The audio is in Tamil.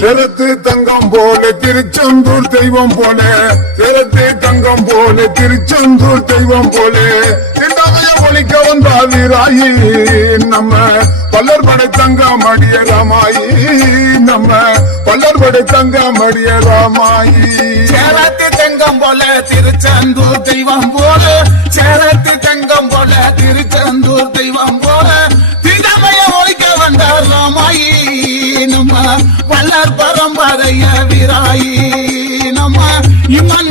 சிரத்து தங்கம் போல திருச்செந்தூர் தெய்வம் போல, சிரத்து தங்கம் போல திருச்செந்தூர் தெய்வம் போல, திண்டமைய ஒழிக்க வந்தா வீராயி நம்ம பல்லர்படை தங்க மடிய ராமாயி, நம்ம பல்லர்படை தங்க மடிய ராமாயி. சேரத்து தங்கம் போல திருச்செந்தூர் தெய்வம் போல, சேரத்து தங்கம் போல திருச்செந்தூர் தெய்வம் போல, திண்டமைய ஒழிக்க வந்த ராமாயி நம்ம வல்லர் பரம்பரைய வீராயி, நம்ம இம்மன்